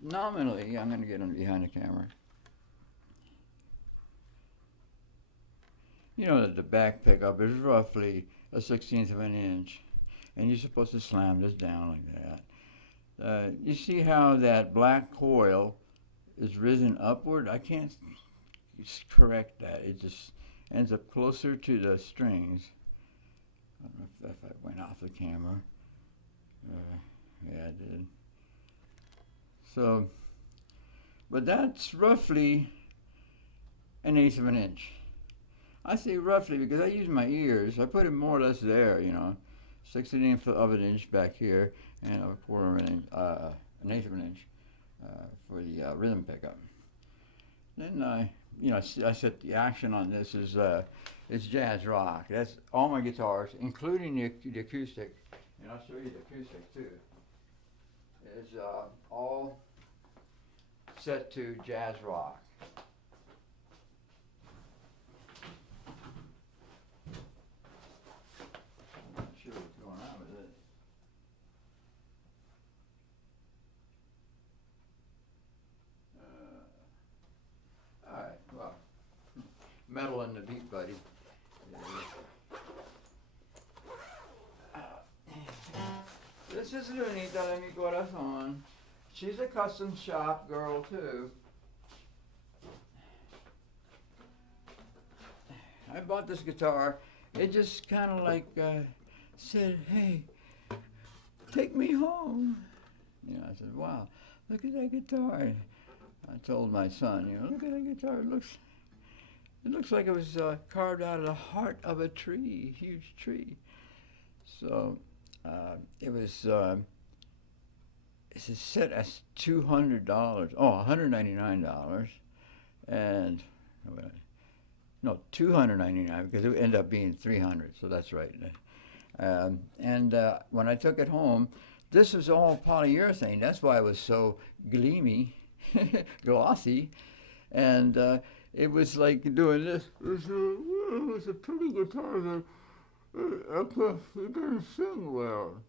nominally, I'm going to get on behind the camera. You know that the back pickup is roughly a 16th of an inch, and you're supposed to slam this down like that. You see how that black coil is risen upward? I can't correct that. It just ends up closer to the strings. I don't know if I went off the camera. Yeah, I did. So, but that's roughly an eighth of an inch. I say roughly because I use my ears. I put it more or less there, 16th of an inch back here, and a quarter of an inch, an eighth of an inch for the rhythm pickup. Then I set the action on this is it's jazz rock. That's all my guitars, including the acoustic, and I'll show you the acoustic too. Is all set to jazz rock. Metal in the beat, buddy. This is Lunita de mi Corazon. She's a custom shop girl too. I bought this guitar. It just kind of like said, "Hey, take me home." I said, "Wow, look at that guitar." I told my son, "Look at that guitar. It looks like it was carved out of the heart of a tree, huge tree." So it was. It's set as $200. Oh, $199, and no, $299 because it ended up being $300. So that's right. And when I took it home, this was all polyurethane. That's why it was so gleamy, glossy, and it was like doing this. It was a pretty guitar, but it doesn't sing well.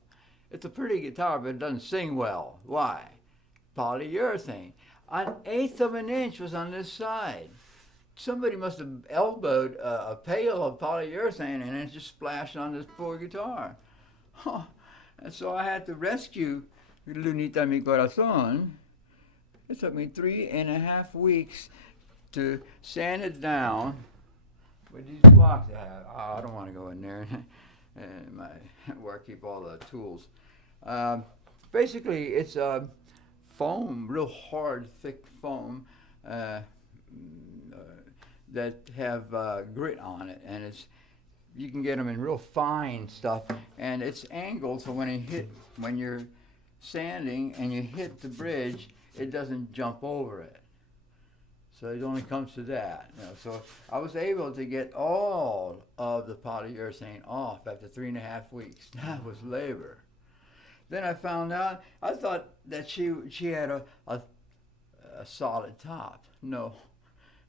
It's a pretty guitar, but it doesn't sing well. Why? Polyurethane. An eighth of an inch was on this side. Somebody must have elbowed a pail of polyurethane and it just splashed on this poor guitar. And so I had to rescue Lunita Mi Corazon. It took me 3.5 weeks to sand it down with these blocks I have. Oh, I don't want to go in there and where I keep all the tools. Basically, it's foam, real hard, thick foam that have grit on it, and you can get them in real fine stuff, and it's angled so when you're sanding and you hit the bridge, it doesn't jump over it. So it only comes to that. So I was able to get all of the polyurethane off after 3.5 weeks. That was labor. Then I found out, I thought that she had a solid top. No,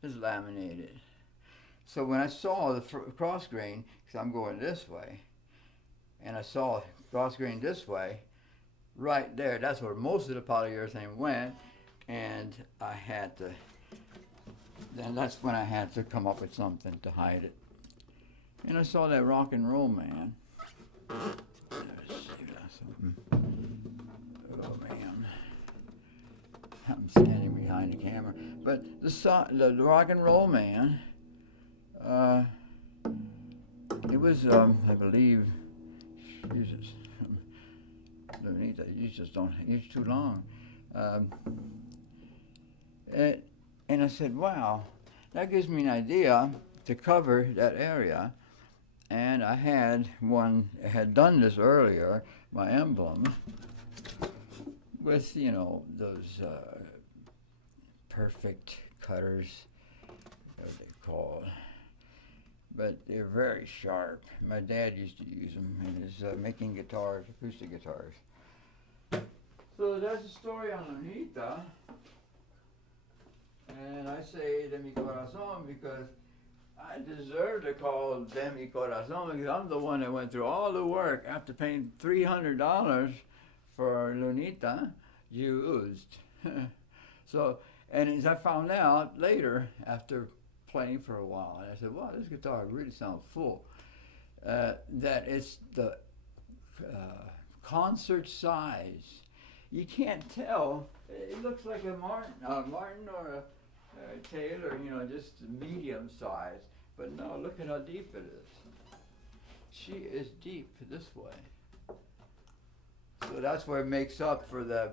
it's laminated. So when I saw the cross grain, because I'm going this way, and I saw cross grain this way, right there, that's where most of the polyurethane went, and then that's when I had to come up with something to hide it. And I saw that rock and roll man. Oh man, I'm standing behind the camera. But the rock and roll man, it was, I believe, Jesus, you just don't, it's too long. And I said, wow, that gives me an idea to cover that area. And I had done this earlier, my emblem, with, those perfect cutters, what they're called. But they're very sharp. My dad used to use them in his making guitars, acoustic guitars. So that's the story on Lunita. And I say de mi corazón because I deserve to call de mi corazón because I'm the one that went through all the work after paying $300 for Lunita used. So, and as I found out later, after playing for a while, and I said, wow, this guitar really sounds full, that it's the concert size. You can't tell. It looks like a Martin or a Taylor, just medium size. But no, look at how deep it is. She is deep this way. So that's where it makes up for the,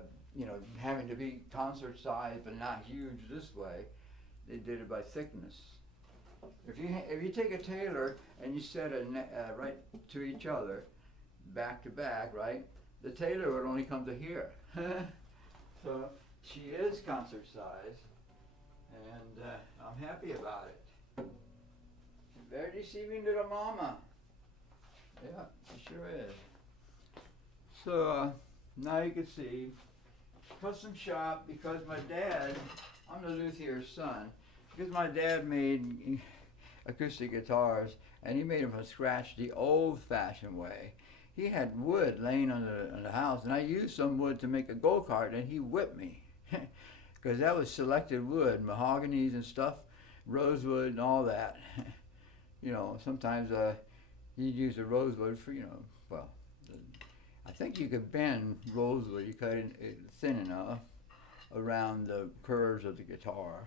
having to be concert size but not huge this way. They did it by thickness. If you take a Taylor and you set it right to each other, back to back, right? The Taylor would only come to here. So she is concert size, and I'm happy about it. Very deceiving little mama. Yeah, she sure is. So now you can see, custom shop, because my dad, I'm the luthier's son, because my dad made acoustic guitars, and he made them from scratch the old-fashioned way. He had wood laying on the house, and I used some wood to make a go-kart, and he whipped me. Because that was selected wood, mahoganies and stuff, rosewood and all that. Sometimes he'd use the rosewood for, I think you could bend rosewood. You cut it thin enough around the curves of the guitar.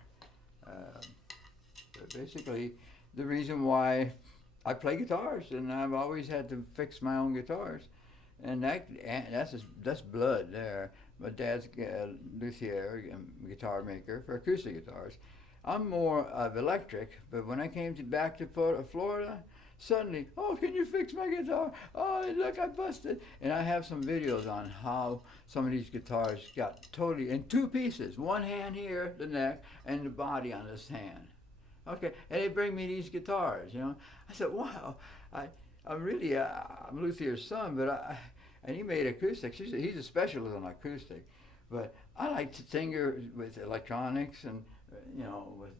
But basically, the reason why I play guitars, and I've always had to fix my own guitars, and that's blood there. My dad's luthier, guitar maker for acoustic guitars. I'm more of electric, but when I came back to Florida, suddenly, oh, can you fix my guitar? Oh, look, I busted. And I have some videos on how some of these guitars got totally in two pieces. One hand here, the neck, and the body on this hand. Okay, and they bring me these guitars, I said, wow, I'm Luthier's son, and he made acoustics. He's a specialist on acoustic, but I like to tinker with electronics and, with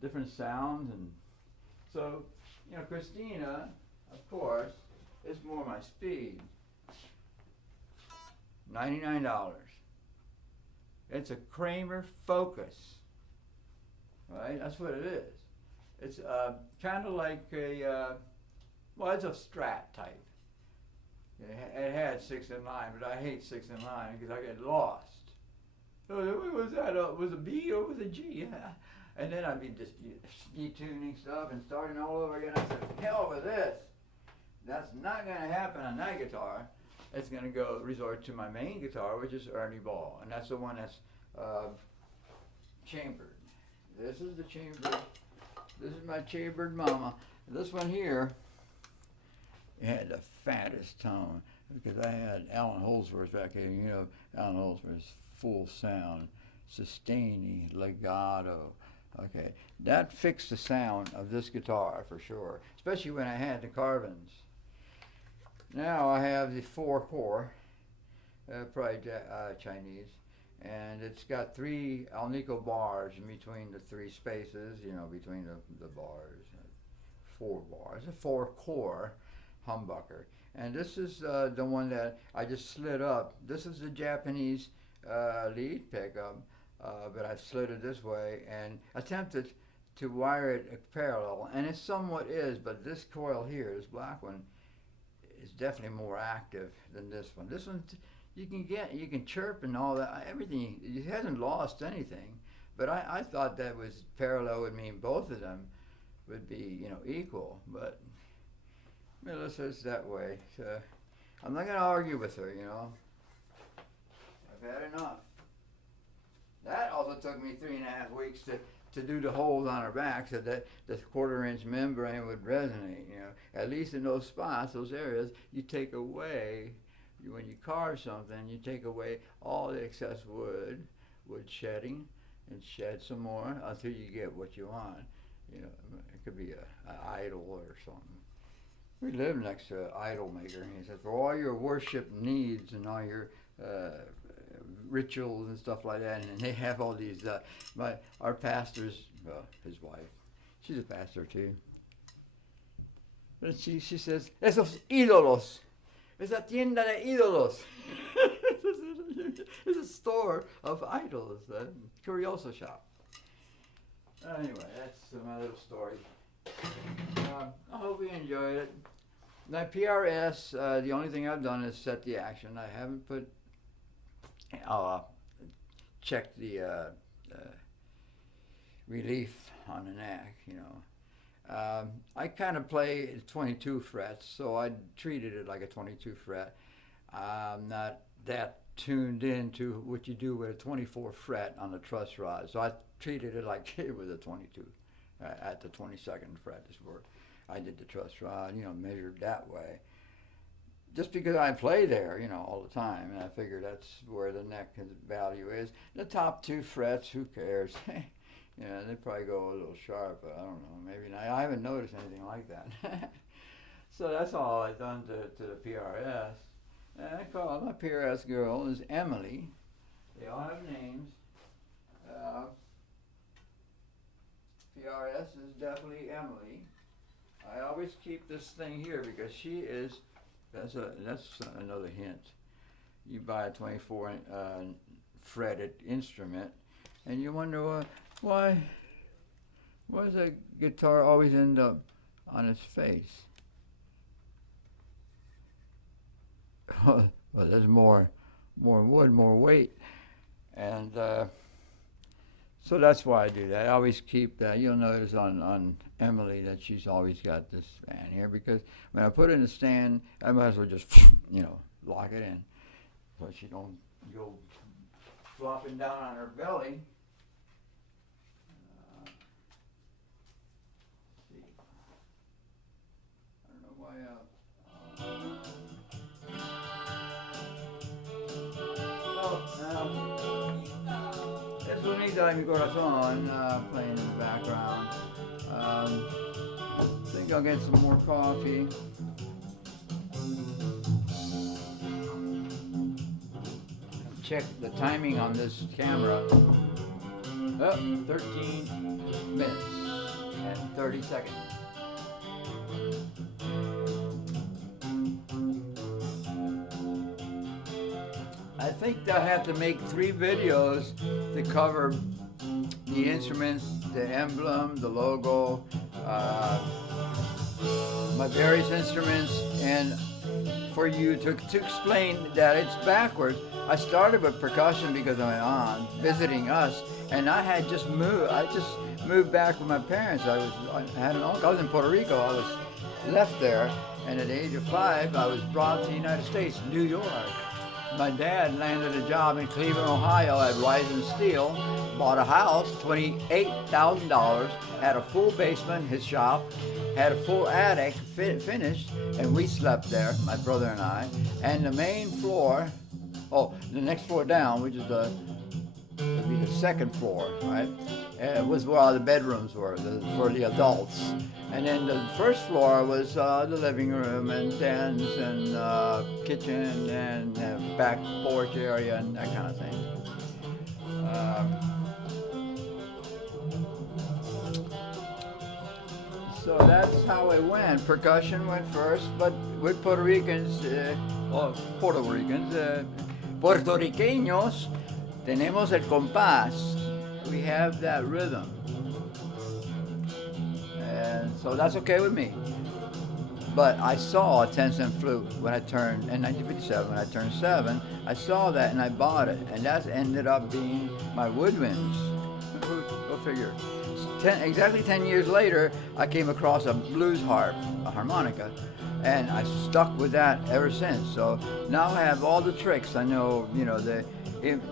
different sounds. And so, Christina, of course, is more my speed. $99. It's a Kramer Focus. Right, that's what it is. It's kind of like it's a Strat type. It had 6 and 9, but I hate 6 and 9 because I get lost. So what was that? Was a B or was a G? Yeah. And then I'd be just detuning stuff and starting all over again. I said, hell with this. That's not going to happen on that guitar. It's going to resort to my main guitar, which is Ernie Ball, and that's the one that's chambered. This is the chambered. This is my chambered mama. This one here, it had the fattest tone because I had Alan Holdsworth back here. Alan Holdsworth's full sound, sustaining, legato. Okay, that fixed the sound of this guitar for sure, especially when I had the carbons. Now I have the 4-core, probably Chinese. And it's got 3 Alnico bars in between the 3 spaces, between the bars. 4 bars, a 4-core humbucker. And this is the one that I just slid up. This is the Japanese lead pickup, but I slid it this way and attempted to wire it parallel. And it somewhat is, but this coil here, this black one, is definitely more active than this one. This one, you can chirp and all that, everything. It hasn't lost anything, but I thought that was parallel would mean both of them would be, equal, but Melisa's that way. So I'm not going to argue with her, I've had enough. That also took me 3.5 weeks to do the holes on her back so that the 1/4-inch membrane would resonate, At least in those spots, those areas, you take away. When you carve something, you take away all the excess wood shedding, and shed some more until you get what you want. It could be an idol or something. We live next to an idol maker, and he said, for all your worship needs and all your rituals and stuff like that, and they have all these, our pastor's, his wife, she's a pastor too. But she says, esos ídolos. Esa tienda de ídolos. Esa store of idols, Curioso shop. Anyway, that's my little story. I hope you enjoyed it. My PRS, the only thing I've done is set the action. I haven't put, checked the relief on the neck, you know. I kind of play 22 frets, so I treated it like a 22 fret. I'm not that tuned into what you do with a 24 fret on the truss rod, so I treated it like it was a 22 at the 22nd fret is where I did the truss rod, you know, measured that way. Just because I play there, you know, all the time, and I figure that's where the neck value is. The top 2 frets, who cares? Yeah, they probably go a little sharp, but I don't know, maybe not. I haven't noticed anything like that. So that's all I've done to the PRS. And I call my PRS girl is Emily. They all have names. PRS is definitely Emily. I always keep this thing here because she is, that's another hint. You buy a 24 fretted instrument and you wonder why does that guitar always end up on its face? Well, there's more wood, more weight, and so that's why I do that. I always keep that. You'll notice on Emily that she's always got this fan here because when I put it in the stand, I might as well just, you know, lock it in so she don't go flopping down on her belly. See, I don't know why. Es bonita de mi corazón, playing in the background. I think I'll get some more coffee. Check the timing on this camera. 13 minutes and 30 seconds. I think they'll have to make 3 videos to cover the instruments, the emblem, the logo, my various instruments, and for you to explain that it's backwards. I started with percussion because of my aunt visiting us, and I had just moved. I just moved back with my parents. I had an uncle. I was in Puerto Rico. I was left there, and at the age of 5, I was brought to the United States, New York. My dad landed a job in Cleveland, Ohio at Rising Steel, bought a house, $28,000, had a full basement, his shop, had a full attic finished, and we slept there, my brother and I. And the main floor, the next floor down, which is would be the second floor, right? Was where all the bedrooms were for the adults. And then the first floor was the living room and dens and kitchen and back porch area and that kind of thing. So that's how it went. Percussion went first, but with Puerto Ricans, puertorriqueños, tenemos el compás. We have that rhythm. And so that's okay with me. But I saw a 10-cent flute when I turned, in 1957, when I turned 7. I saw that and I bought it. And that ended up being my woodwinds. Go figure. Exactly 10 years later, I came across a blues harp, a harmonica, and I stuck with that ever since. So now I have all the tricks. I know, the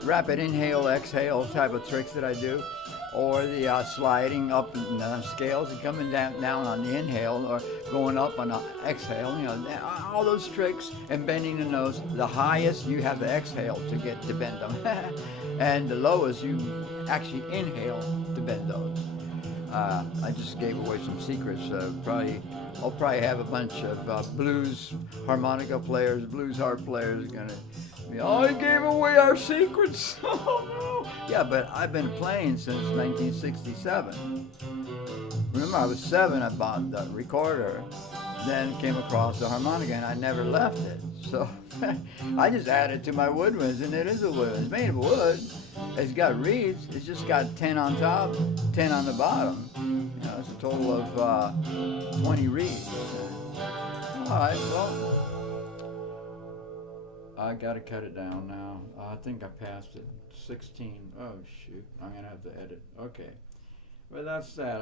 rapid inhale, exhale type of tricks that I do, or the sliding up and scales and coming down on the inhale, or going up on the exhale. All those tricks, and bending the nose. The highest you have to exhale to get to bend them, and the lowest you actually inhale to bend those. I just gave away some secrets. I'll probably have a bunch of blues harmonica players, blues harp players gonna. I gave away our secrets. Oh no! Yeah, but I've been playing since 1967. Remember, I was 7. I bought the recorder, then came across the harmonica, and I never left it. So I just added to my woodwinds, and it is a wood. It's made of wood. It's got reeds. It's just got 10 on top, 10 on the bottom. You know, it's a total of 20 reeds. All right, well, I got to cut it down now. I think I passed it. 16. Oh, shoot. I'm going to have to edit. Okay. Well, that's that.